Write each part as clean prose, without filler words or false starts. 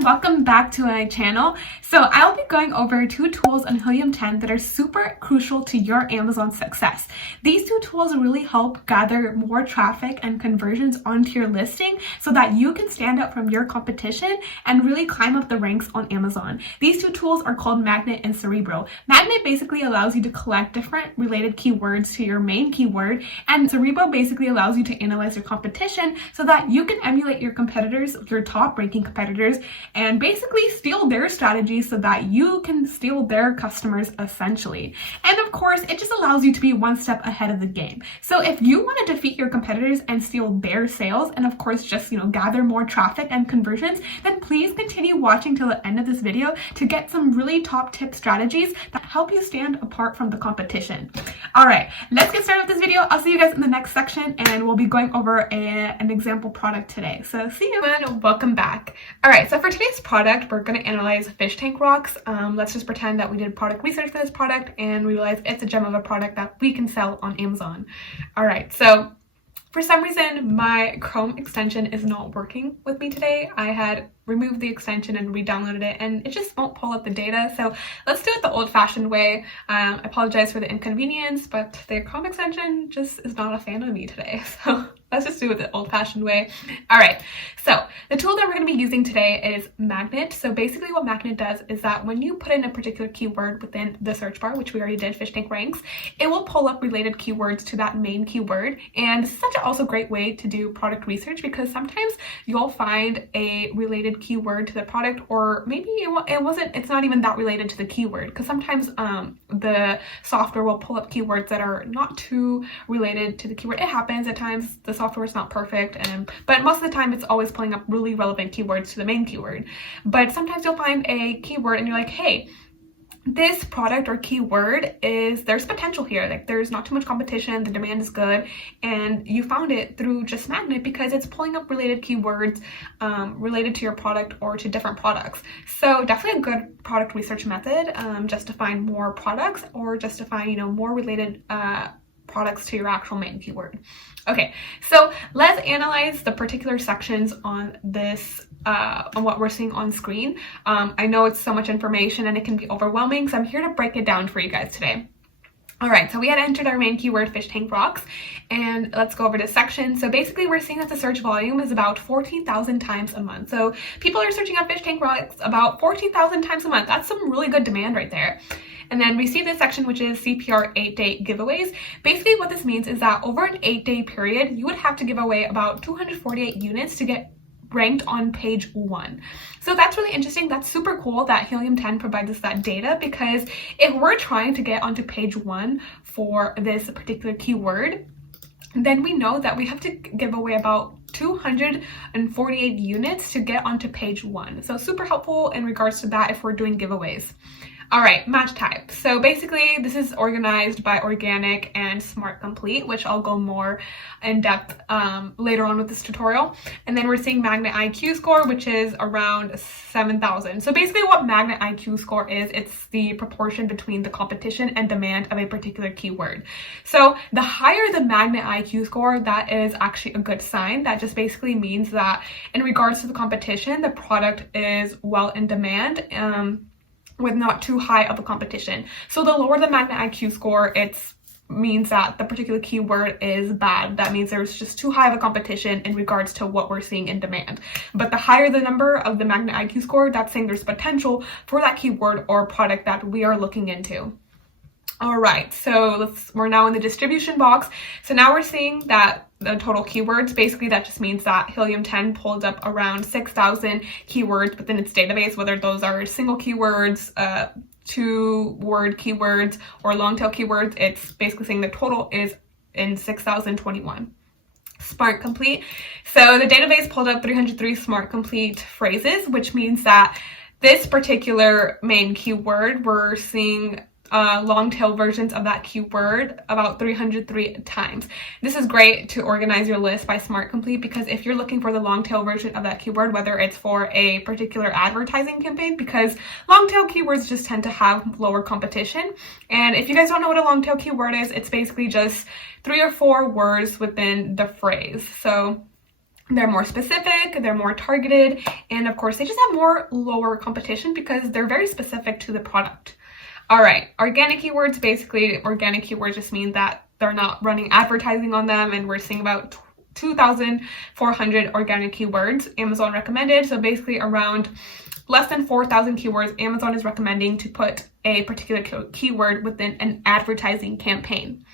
everyone, welcome back to my channel. So I'll be going over two tools on Helium 10 that are super crucial to your Amazon success. These two tools really help gather more traffic and conversions onto your listing so that you can stand out from your competition and really climb up the ranks on Amazon. These two tools are called Magnet and Cerebro. Magnet basically allows you to collect different related keywords to your main keyword, and Cerebro basically allows you to analyze your competition so that you can emulate your competitors, your top ranking competitors, and basically steal their strategies so that you can steal their customers essentially. And of course, it just allows you to be one step ahead of the game. So if you want to defeat your competitors and steal their sales, and of course just gather more traffic and conversions, then please continue watching till the end of this video to get some really top tip strategies that help you stand apart from the competition. All right, let's get started with this video. I'll see you guys in the next section, and we'll be going over an example product today. So see you, and welcome back. All right, so for today's product, we're going to analyze fish tank rocks. Let's just pretend that we did product research for this product and we realized it's a gem of a product that we can sell on Amazon. All right, so for some reason, my Chrome extension is not working with me today. I had removed the extension and re-downloaded it, and it just won't pull up the data. So let's do it the old-fashioned way. I apologize for the inconvenience, but the Chrome extension just is not a fan of me today. So let's just do it the old-fashioned way. All right, so the tool that we're going to be using today is Magnet. So basically what Magnet does is that when you put in a particular keyword within the search bar, which we already did, fish tank ranks, it will pull up related keywords to that main keyword. And this is such also a great way to do product research, because sometimes you'll find a related keyword to the product, or maybe it's not even that related to the keyword, because sometimes the software will pull up keywords that are not too related to the keyword. It happens at times. The software is not perfect, but most of the time it's always pulling up really relevant keywords to the main keyword. But sometimes you'll find a keyword and you're like, hey, this product or keyword there's potential here. Like, there's not too much competition, the demand is good, and you found it through just Magnet because it's pulling up related keywords related to your product or to different products. So definitely a good product research method, just to find more products or just to find more related products to your actual main keyword. Okay, so let's analyze the particular sections on this, on what we're seeing on screen. I know it's so much information and it can be overwhelming, so I'm here to break it down for you guys today. All right, so we had entered our main keyword, fish tank rocks, and let's go over this section. So basically we're seeing that the search volume is about 14,000 times a month. So people are searching on fish tank rocks about 14,000 times a month. That's some really good demand right there. And then we see this section, which is CPR 8-day giveaways. Basically what this means is that over an 8-day period, you would have to give away about 248 units to get ranked on page 1. So that's really interesting. That's super cool that Helium 10 provides us that data, because if we're trying to get onto page 1 for this particular keyword, then we know that we have to give away about 248 units to get onto page 1. So super helpful in regards to that if we're doing giveaways. All right, match type. So basically this is organized by organic and smart complete, which I'll go more in depth later on with this tutorial. And then we're seeing Magnet IQ score, which is around 7,000. So basically what Magnet IQ score is, it's the proportion between the competition and demand of a particular keyword. So the higher the Magnet IQ score, that is actually a good sign. That just basically means that in regards to the competition, the product is well in demand, with not too high of a competition. So the lower the Magnet IQ score, it means that the particular keyword is bad. That means there's just too high of a competition in regards to what we're seeing in demand. But the higher the number of the Magnet IQ score, that's saying there's potential for that keyword or product that we are looking into. All right, so we're now in the distribution box. So now we're seeing that the total keywords, basically that just means that Helium 10 pulled up around 6,000 keywords within its database, whether those are single keywords, 2-word keywords, or long tail keywords. It's basically saying the total is in 6,021. Smart complete. So the database pulled up 303 smart complete phrases, which means that this particular main keyword, we're seeing long tail versions of that keyword about 303 times. This is great to organize your list by smart complete, because if you're looking for the long tail version of that keyword, whether it's for a particular advertising campaign, because long tail keywords just tend to have lower competition. And if you guys don't know what a long tail keyword is, it's basically just 3 or 4 words within the phrase. So They're more specific, they're more targeted, and of course they just have more lower competition because they're very specific to the product. All right, organic keywords, basically organic keywords just mean that they're not running advertising on them, and we're seeing about 2,400 organic keywords Amazon recommended. So basically around less than 4,000 keywords Amazon is recommending to put a particular keyword within an advertising campaign.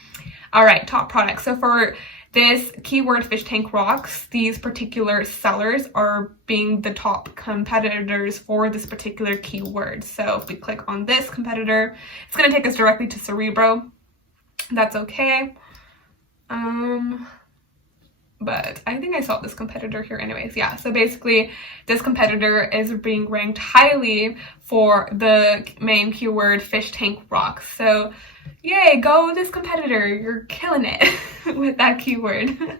All right, top products. So for this keyword fish tank rocks, these particular sellers are being the top competitors for this particular keyword. So if we click on this competitor, it's going to take us directly to Cerebro. That's okay. But I think I saw this competitor here anyways. Yeah, so basically this competitor is being ranked highly for the main keyword fish tank rocks. So yay, go this competitor, you're killing it with that keyword.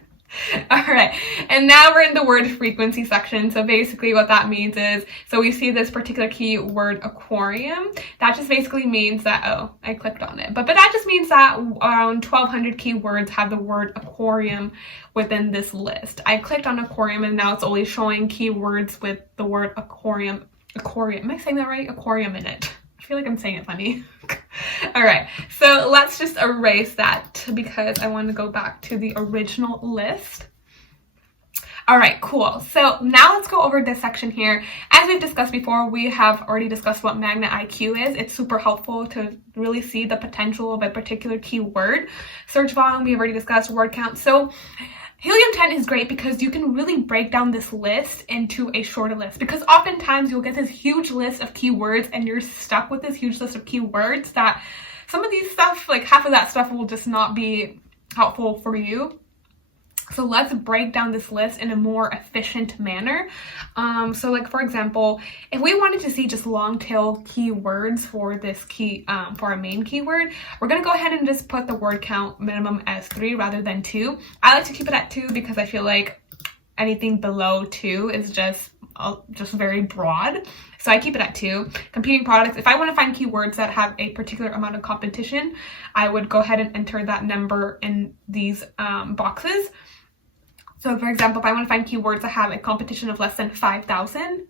All right, and now we're in the word frequency section. So basically what that means is, so we see this particular keyword aquarium. That just basically means that, oh, I clicked on it. But that just means that around 1,200 keywords have the word aquarium within this list. I clicked on aquarium and now it's only showing keywords with the word aquarium. Am I saying that right? Aquarium in it. I feel like I'm saying it funny. All right, so let's just erase that because I want to go back to the original list. All right, cool. So now let's go over this section here. As we've discussed before, we have already discussed what Magnet IQ is. It's super helpful to really see the potential of a particular keyword. Search volume, we've already discussed. Word count. So Helium 10 is great because you can really break down this list into a shorter list, because oftentimes you'll get this huge list of keywords and you're stuck with this huge list of keywords that some of these stuff, like half of that stuff, will just not be helpful for you. So let's break down this list in a more efficient manner. So like, for example, if we wanted to see just long tail keywords for this for our main keyword, we're going to go ahead and just put the word count minimum as 3 rather than 2. I like to keep it at 2 because I feel like anything below 2 is just very broad. So I keep it at 2. Competing products, if I want to find keywords that have a particular amount of competition, I would go ahead and enter that number in these boxes. So for example, if I want to find keywords that have a competition of less than 5,000,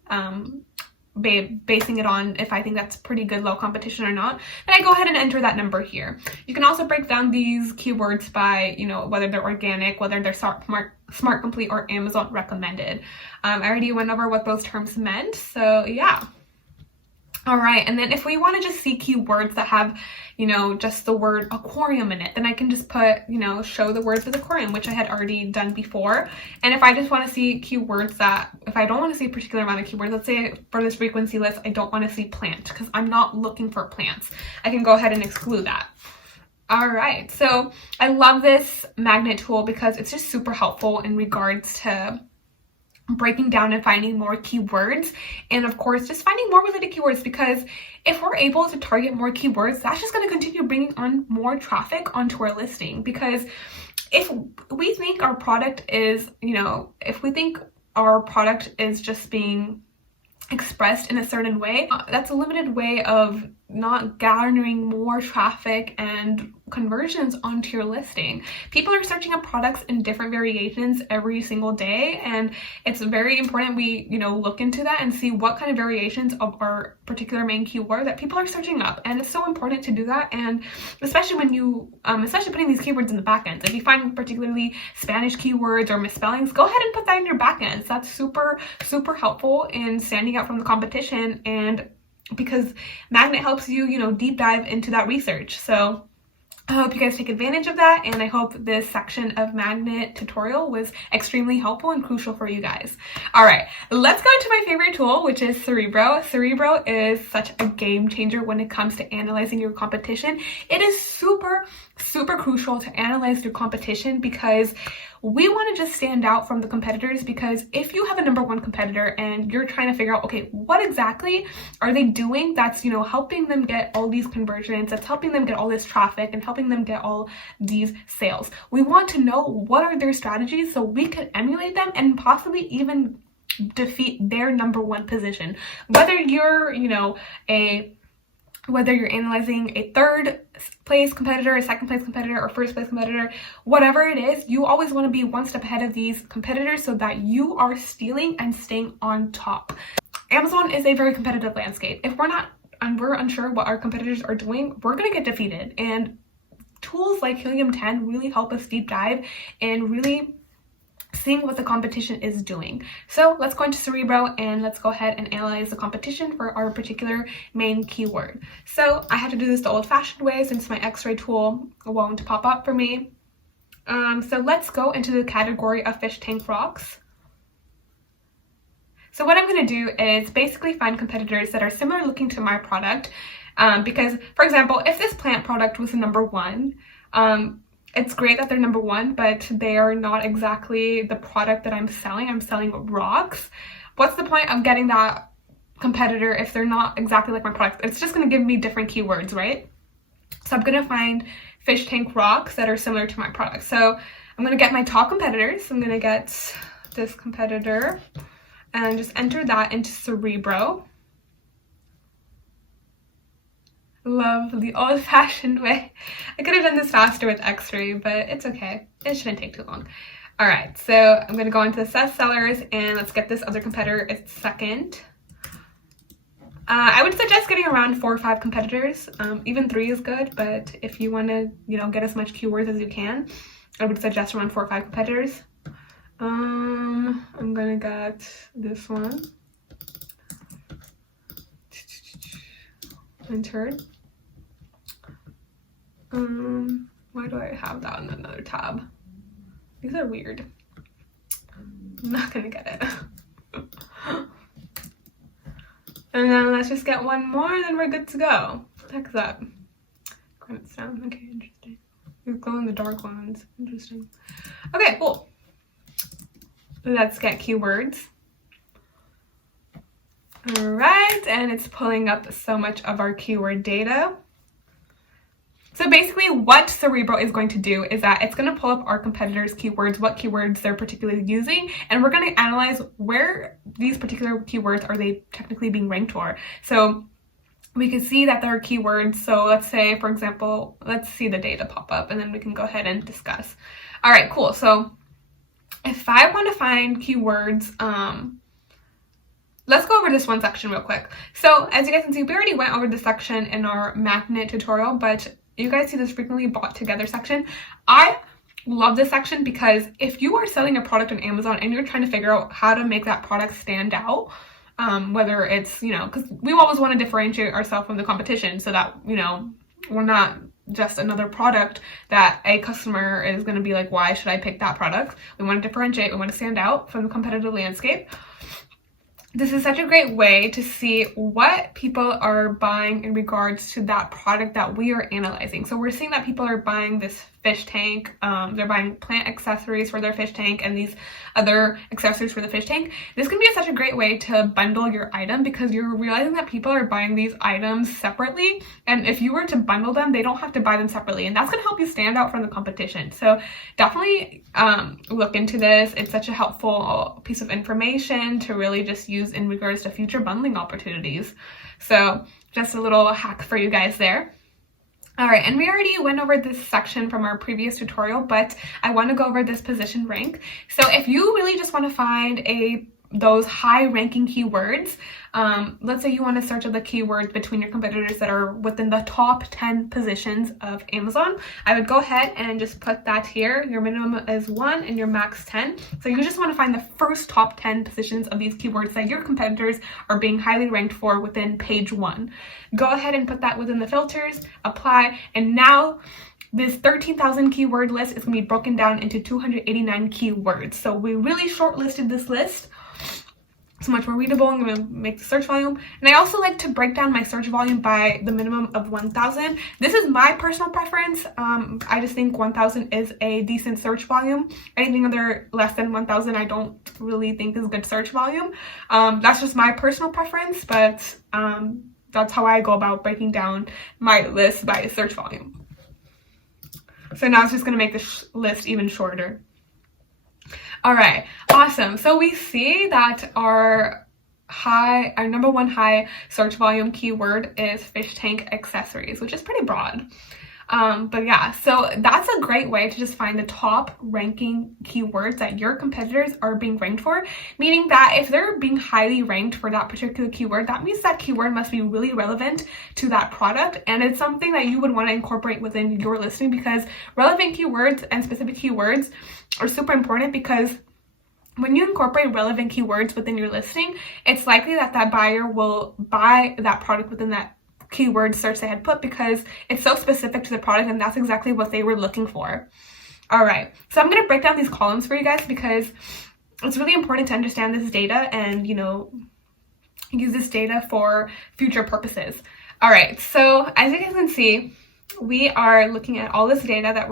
basing it on if I think that's pretty good low competition or not, then I go ahead and enter that number here. You can also break down these keywords by, whether they're organic, whether they're smart complete, or Amazon recommended. I already went over what those terms meant, so yeah. All right, and then if we want to just see keywords that have, just the word aquarium in it, then I can just put, show the words with aquarium, which I had already done before. And if I just want to see keywords that, if I don't want to see a particular amount of keywords, let's say for this frequency list, I don't want to see plant because I'm not looking for plants, I can go ahead and exclude that. All right, so I love this magnet tool because it's just super helpful in regards to breaking down and finding more keywords, and of course just finding more related keywords, because if we're able to target more keywords, that's just going to continue bringing on more traffic onto our listing. Because if we think our product is, if we think our product is just being expressed in a certain way, that's a limited way of not garnering more traffic and conversions onto your listing. People are searching up products in different variations every single day, and it's very important we look into that and see what kind of variations of our particular main keyword that people are searching up. And it's so important to do that, and especially when you especially putting these keywords in the backends. If you find particularly Spanish keywords or misspellings, go ahead and put that in your backends. That's super helpful in standing out from the competition, and because Magnet helps you, deep dive into that research. So I hope you guys take advantage of that, and I hope this section of Magnet tutorial was extremely helpful and crucial for you guys. All right, let's go into my favorite tool, which is Cerebro. Cerebro is such a game changer when it comes to analyzing your competition. It is super crucial to analyze your competition because we want to just stand out from the competitors. Because if you have a number one competitor and you're trying to figure out, okay, what exactly are they doing that's, helping them get all these conversions, that's helping them get all this traffic and helping them get all these sales, we want to know what are their strategies so we can emulate them and possibly even defeat their number one position. Whether you're, a whether you're analyzing a third place competitor, a second place competitor, or first place competitor, whatever it is, you always want to be one step ahead of these competitors so that you are stealing and staying on top. Amazon is a very competitive landscape. If we're unsure what our competitors are doing, we're going to get defeated. And tools like Helium 10 really help us deep dive and really seeing what the competition is doing. So let's go into Cerebro and let's go ahead and analyze the competition for our particular main keyword. So I have to do this the old-fashioned way since my X-ray tool won't pop up for me. So let's go into the category of fish tank rocks. So what I'm going to do is basically find competitors that are similar looking to my product, because, for example, if this plant product was number one, it's great that they're number one, but they are not exactly the product that I'm selling. I'm selling rocks. What's the point of getting that competitor if they're not exactly like my product? It's just going to give me different keywords, right? So I'm going to find fish tank rocks that are similar to my product. So I'm going to get my top competitors. I'm going to get this competitor and just enter that into Cerebro. Love the old-fashioned way. I could have done this faster with X-ray, but it's okay. It shouldn't take too long. All right, so I'm going to go into the best sellers and let's get this other competitor. It's second. I would suggest getting around 4 or 5 competitors. Even 3 is good, but if you want to, get as much keywords as you can, I would suggest around 4 or 5 competitors. I'm gonna get this one. Entered. Why do I have that on another tab? These are weird. I'm not gonna get it. And then let's just get one more, then we're good to go. What the heck is that? Credits down. Okay, interesting. These glow in the dark ones. Interesting. Okay, cool. Let's get keywords. All right, and it's pulling up so much of our keyword data. So basically what Cerebro is going to do is that it's going to pull up our competitors' keywords, what keywords they're particularly using, and we're going to analyze where these particular keywords are they technically being ranked for. So we can see that there are keywords. So let's say, for example, let's see the data pop up and then we can go ahead and discuss. All right, cool. So if I want to find keywords, let's go over this one section real quick. So as you guys can see, we already went over this section in our magnet tutorial, but you guys see this frequently bought together section. I love this section because if you are selling a product on Amazon and you're trying to figure out how to make that product stand out, whether it's, because we always want to differentiate ourselves from the competition so that, we're not just another product that a customer is going to be like, why should I pick that product? We want to differentiate. We want to stand out from the competitive landscape. This is such a great way to see what people are buying in regards to that product that we are analyzing. So we're seeing that people are buying this fish tank, they're buying plant accessories for their fish tank and these other accessories for the fish tank. This can be such a great way to bundle your item because you're realizing that people are buying these items separately, and if you were to bundle them, they don't have to buy them separately, and that's going to help you stand out from the competition. So definitely look into this. It's such a helpful piece of information to really just use in regards to future bundling opportunities. So just a little hack for you guys there. All right, and we already went over this section from our previous tutorial, but I want to go over this position rank. So if you really just want to find those high ranking keywords, let's say you want to search of the keywords between your competitors that are within the top 10 positions of Amazon, I would go ahead and just put that here. Your minimum is 1 and your max 10. So you just want to find the first top 10 positions of these keywords that your competitors are being highly ranked for within page 1. Go ahead and put that within the filters, apply, and now this 13,000 keyword list is going to be broken down into 289 keywords. So we really shortlisted this list. So much more readable. I'm going to make the search volume. And I also like to break down my search volume by the minimum of 1,000. This is my personal preference. I just think 1,000 is a decent search volume. Anything other less than 1,000 I don't really think is good search volume. That's just my personal preference, but that's how I go about breaking down my list by search volume. So now it's just going to make this list even shorter. All right, awesome. So we see that our our number one high search volume keyword is fish tank accessories, which is pretty broad. But yeah, so that's a great way to just find the top ranking keywords that your competitors are being ranked for, meaning that if they're being highly ranked for that particular keyword, that means that keyword must be really relevant to that product, and it's something that you would want to incorporate within your listing, because relevant keywords and specific keywords are super important, because when you incorporate relevant keywords within your listing, it's likely that that buyer will buy that product within that keyword search they had put, because it's so specific to the product and that's exactly what they were looking for. All right, so I'm going to break down these columns for you guys, because it's really important to understand this data and, you know, use this data for future purposes. All right, so as you guys can see, we are looking at all this data that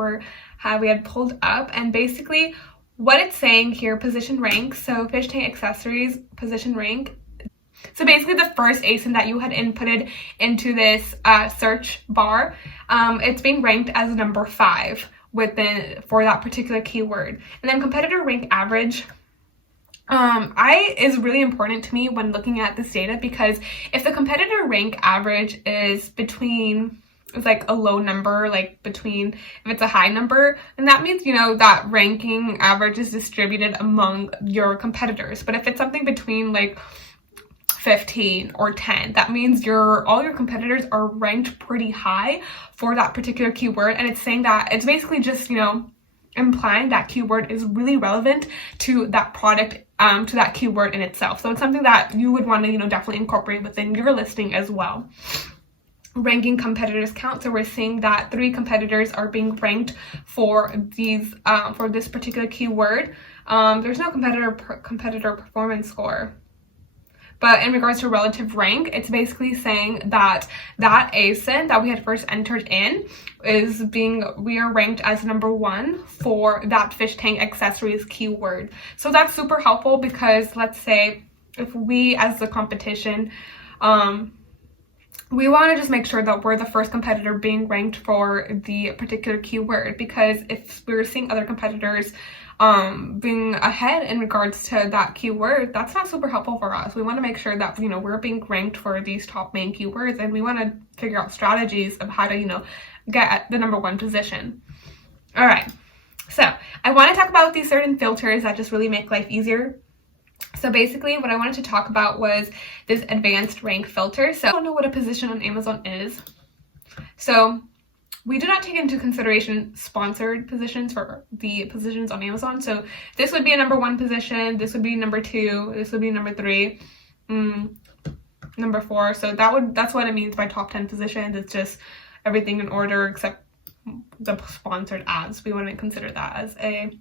we had pulled up, and basically what it's saying here, position rank. So fish tank accessories position rank. So basically the first ASIN that you had inputted into this search bar, it's being ranked as number 5 for that particular keyword. And then competitor rank average is really important to me when looking at this data, because if the competitor rank average is between, it's like a low number, like between, if it's a high number, then that means, you know, that ranking average is distributed among your competitors. But if it's something between like 15 or 10, that means all your competitors are ranked pretty high for that particular keyword, and it's saying that it's basically just, you know, implying that keyword is really relevant to that product, to that keyword in itself. So it's something that you would want to, you know, definitely incorporate within your listing as well. Ranking competitors count. So we're seeing that 3 competitors are being ranked for these for this particular keyword. There's no competitor performance score. But in regards to relative rank, it's basically saying that that ASIN that we had first entered in we are ranked as number 1 for that fish tank accessories keyword. So that's super helpful, because let's say if we as the competition, we want to just make sure that we're the first competitor being ranked for the particular keyword, because if we're seeing other competitors being ahead in regards to that keyword, that's not super helpful for us. We want to make sure that, you know, we're being ranked for these top main keywords, and we want to figure out strategies of how to, you know, get the number 1 position. All right, so I want to talk about these certain filters that just really make life easier. So basically what I wanted to talk about was this advanced rank filter. So I don't know what a position on Amazon is. So we do not take into consideration sponsored positions for the positions on Amazon. So this would be a number 1 position, this would be number 2, this would be number 3, number 4. So that's what it means by top 10 positions. It's just everything in order except the sponsored ads. We wouldn't consider that as a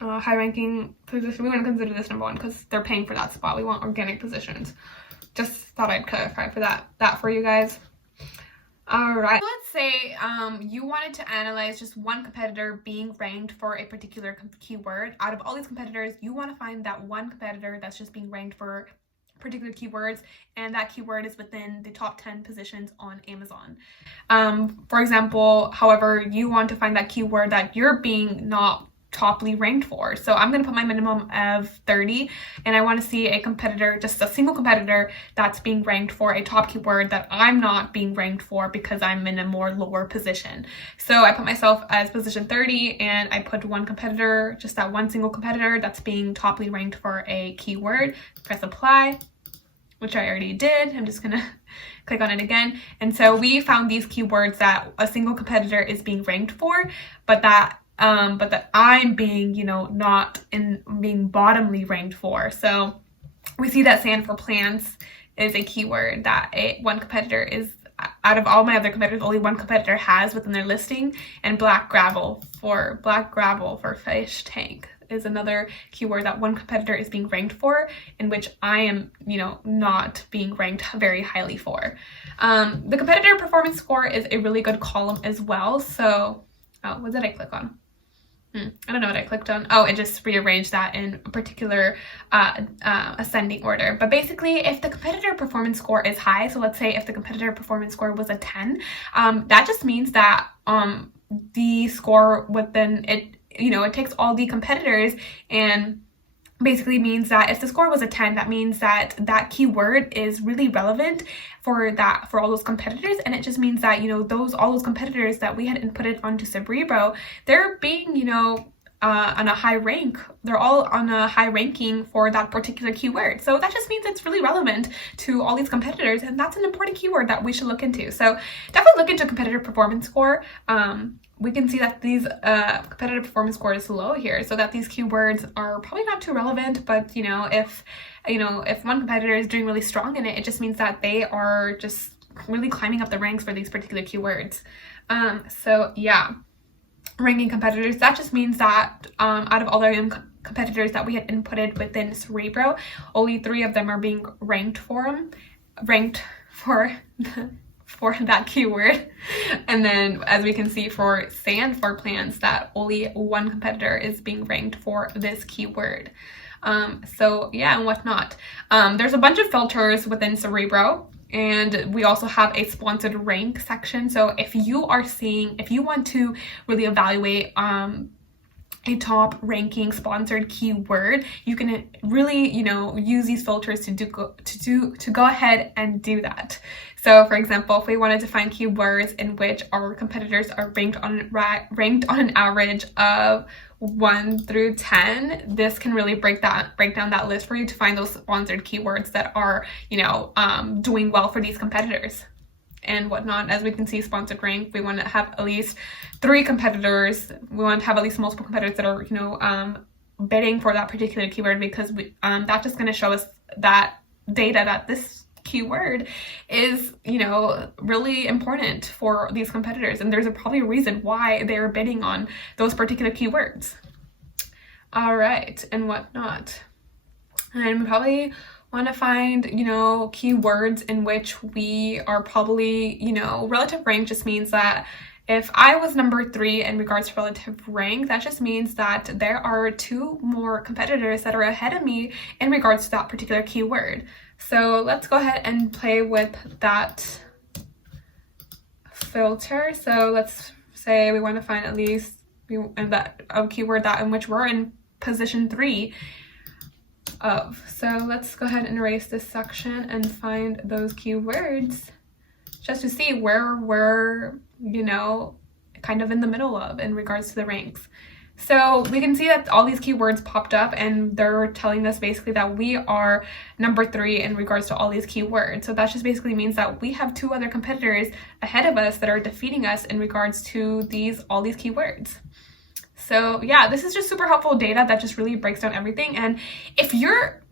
high ranking position. We wouldn't consider this number 1 because they're paying for that spot. We want organic positions. Just thought I'd clarify for that for you guys. All right, let's say you wanted to analyze just one competitor being ranked for a particular keyword. Out of all these competitors, you want to find that one competitor that's just being ranked for particular keywords, and that keyword is within the top 10 positions on Amazon. For example, however, you want to find that keyword that you're being not toply ranked for. So I'm going to put my minimum of 30, and I want to see a competitor, just a single competitor that's being ranked for a top keyword that I'm not being ranked for because I'm in a more lower position. So I put myself as position 30, and I put one competitor, just that one single competitor that's being toply ranked for a keyword. Press apply, which I already did. I'm just gonna click on it again. And so we found these keywords that a single competitor is being ranked for, but that I'm being, not being bottomly ranked for. So we see that sand for plants is a keyword that one competitor is, out of all my other competitors, only one competitor has within their listing, and black gravel for fish tank is another keyword that one competitor is being ranked for, in which I am, not being ranked very highly for. The competitor performance score is a really good column as well. So, what did I click on? I don't know what I clicked on. Oh, it just rearranged that in a particular ascending order. But basically, if the competitor performance score is high, so let's say if the competitor performance score was a 10, that just means that the score within it, it takes all the competitors and basically means that if the score was a 10, that means that that keyword is really relevant for all those competitors. And it just means that, you know, all those competitors that we had inputted onto Cerebro, they're being, you know, on a high rank. They're all on a high ranking for that particular keyword. So that just means it's really relevant to all these competitors, and that's an important keyword that we should look into. So definitely look into competitor performance score. We can see that these competitive performance score is low here, so that these keywords are probably not too relevant. But you know, if one competitor is doing really strong in it, it just means that they are just really climbing up the ranks for these particular keywords. So yeah. Ranking competitors, that just means that out of all the competitors that we had inputted within Cerebro, only 3 of them are being ranked for that keyword. And then as we can see for Sand plans, that only 1 competitor is being ranked for this keyword. So yeah, and whatnot. There's a bunch of filters within Cerebro. And we also have a sponsored rank section. So if you want to really evaluate a top ranking sponsored keyword, you can really, you know, use these filters to go ahead and do that. So for example, if we wanted to find keywords in which our competitors are ranked on an average of 1 through 10, this can really break down that list for you to find those sponsored keywords that are, you know, doing well for these competitors and whatnot. As we can see, sponsored rank, we want to have at least 3 competitors. We want to have at least multiple competitors that are, you know, bidding for that particular keyword, because that's just going to show us that data that this keyword is, you know, really important for these competitors, and there's probably a reason why they're bidding on those particular keywords. All right, and whatnot. And we probably want to find, you know, keywords in which we are probably, you know, relative rank just means that if I was number 3 in regards to relative rank, that just means that there are 2 more competitors that are ahead of me in regards to that particular keyword. So let's go ahead and play with that filter. So let's say we want to find at least a keyword that in which we're in position 3 of. So let's go ahead and erase this section and find those keywords just to see where we're, you know, kind of in the middle of in regards to the ranks. So we can see that all these keywords popped up, and they're telling us basically that we are number 3 in regards to all these keywords. So that just basically means that we have 2 other competitors ahead of us that are defeating us in regards to all these keywords. So yeah, this is just super helpful data that just really breaks down everything. And if you're,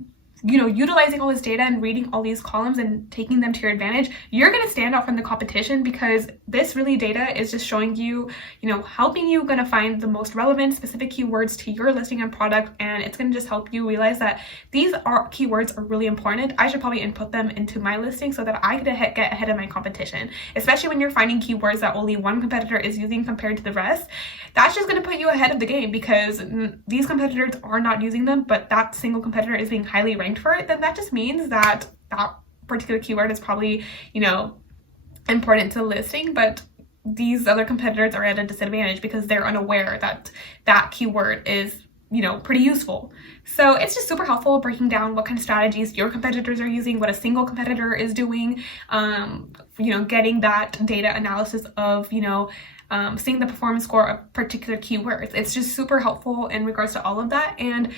you know, utilizing all this data and reading all these columns and taking them to your advantage, you're going to stand out from the competition, because this really data is just showing you, you know, helping you going to find the most relevant specific keywords to your listing and product. And it's going to just help you realize that these keywords are really important. I should probably input them into my listing so that I can get ahead of my competition, especially when you're finding keywords that only 1 competitor is using compared to the rest. That's just going to put you ahead of the game, because these competitors are not using them, but that single competitor is being highly ranked for it. Then that just means that that particular keyword is probably, you know, important to the listing, but these other competitors are at a disadvantage because they're unaware that that keyword is, you know, pretty useful. So it's just super helpful breaking down what kind of strategies your competitors are using, what a single competitor is doing, you know, getting that data analysis of, you know, seeing the performance score of particular keywords. It's just super helpful in regards to all of that. And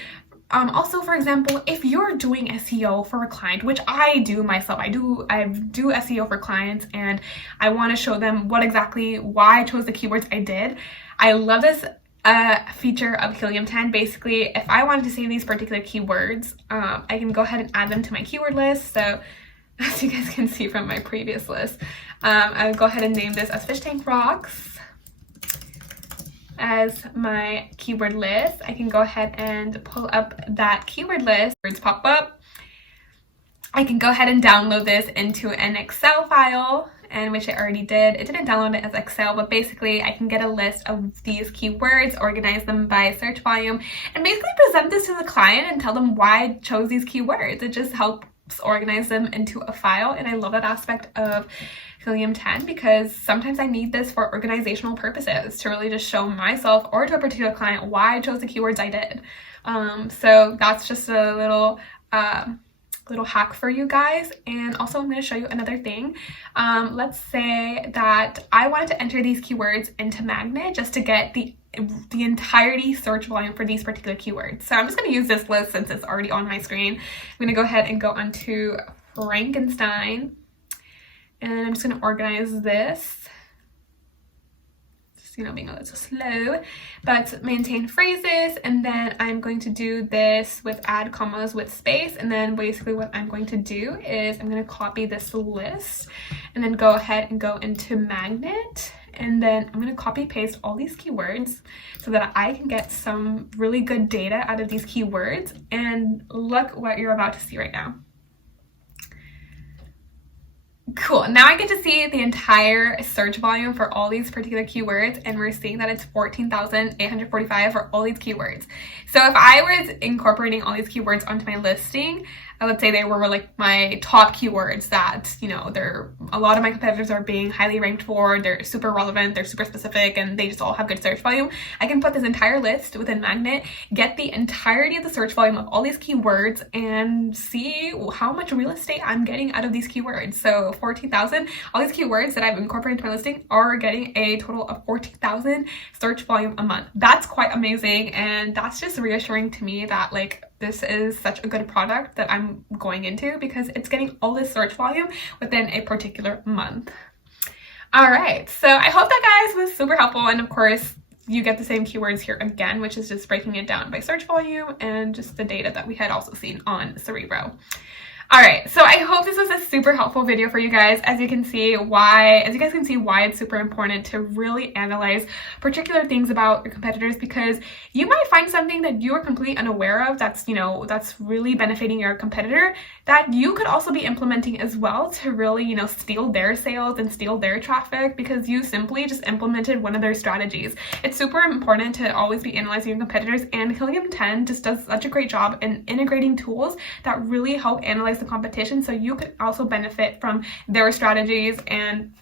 also, for example, if you're doing SEO for a client, which I do myself, I do SEO for clients, and I want to show them why I chose the keywords I did. I love this feature of Helium 10. Basically, if I wanted to save these particular keywords, I can go ahead and add them to my keyword list. So as you guys can see from my previous list, I'll go ahead and name this as Fish Tank Rocks as my keyword list. I can go ahead and pull up that keyword list. Words pop up. I can go ahead and download this into an Excel file, and which I already did. It didn't download it as Excel, but basically I can get a list of these keywords, organize them by search volume, and basically present this to the client and tell them why I chose these keywords. It just helps organize them into a file, and I love that aspect of Helium 10 because sometimes I need this for organizational purposes to really just show myself or to a particular client why I chose the keywords I did. So that's just a little hack for you guys. And also I'm going to show you another thing. Let's say that I wanted to enter these keywords into Magnet just to get the entirety search volume for these particular keywords. So I'm just going to use this list since it's already on my screen. I'm going to go ahead and go onto Frankenstein, and I'm just going to organize this. Being a little slow, but maintain phrases, and then I'm going to do this with add commas with space. And then basically what I'm going to do is I'm going to copy this list and then go ahead and go into Magnet, and then I'm going to copy paste all these keywords so that I can get some really good data out of these keywords. And look what you're about to see right now. Cool. Now I get to see the entire search volume for all these particular keywords, and we're seeing that it's 14,845 for all these keywords. So if I was incorporating all these keywords onto my listing, let's say they were like my top keywords that, a lot of my competitors are being highly ranked for, they're super relevant, they're super specific, and they just all have good search volume. I can put this entire list within Magnet, get the entirety of the search volume of all these keywords, and see how much real estate I'm getting out of these keywords. So 14,000, all these keywords that I've incorporated into my listing are getting a total of 14,000 search volume a month. That's quite amazing, and that's just reassuring to me that this is such a good product that I'm going into, because it's getting all this search volume within a particular month. All right, so I hope that guys was super helpful, and of course you get the same keywords here again, which is just breaking it down by search volume and just the data that we had also seen on Cerebro. All right, so I hope this was a super helpful video for you guys. As you guys can see why it's super important to really analyze particular things about your competitors, because you might find something that you are completely unaware of that's really benefiting your competitor, that you could also be implementing as well to really, steal their sales and steal their traffic because you simply just implemented one of their strategies. It's super important to always be analyzing your competitors, and Helium 10 just does such a great job in integrating tools that really help analyze the competition, so you can also benefit from their strategies and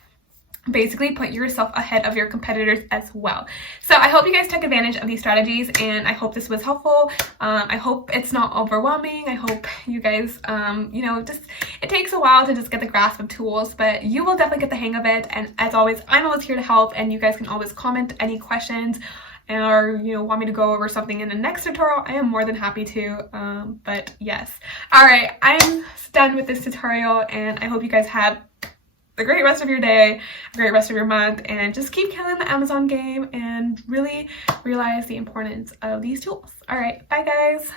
basically put yourself ahead of your competitors as well. So I hope you guys took advantage of these strategies, and I hope this was helpful. I hope it's not overwhelming. I hope you guys, it takes a while to just get the grasp of tools, but you will definitely get the hang of it. And as always, I'm always here to help, and you guys can always comment any questions or want me to go over something in the next tutorial. I am more than happy to, but yes. All right, I'm done with this tutorial, and I hope you guys have a great rest of your day, a great rest of your month, and just keep killing the Amazon game and really realize the importance of these tools. All right, bye guys.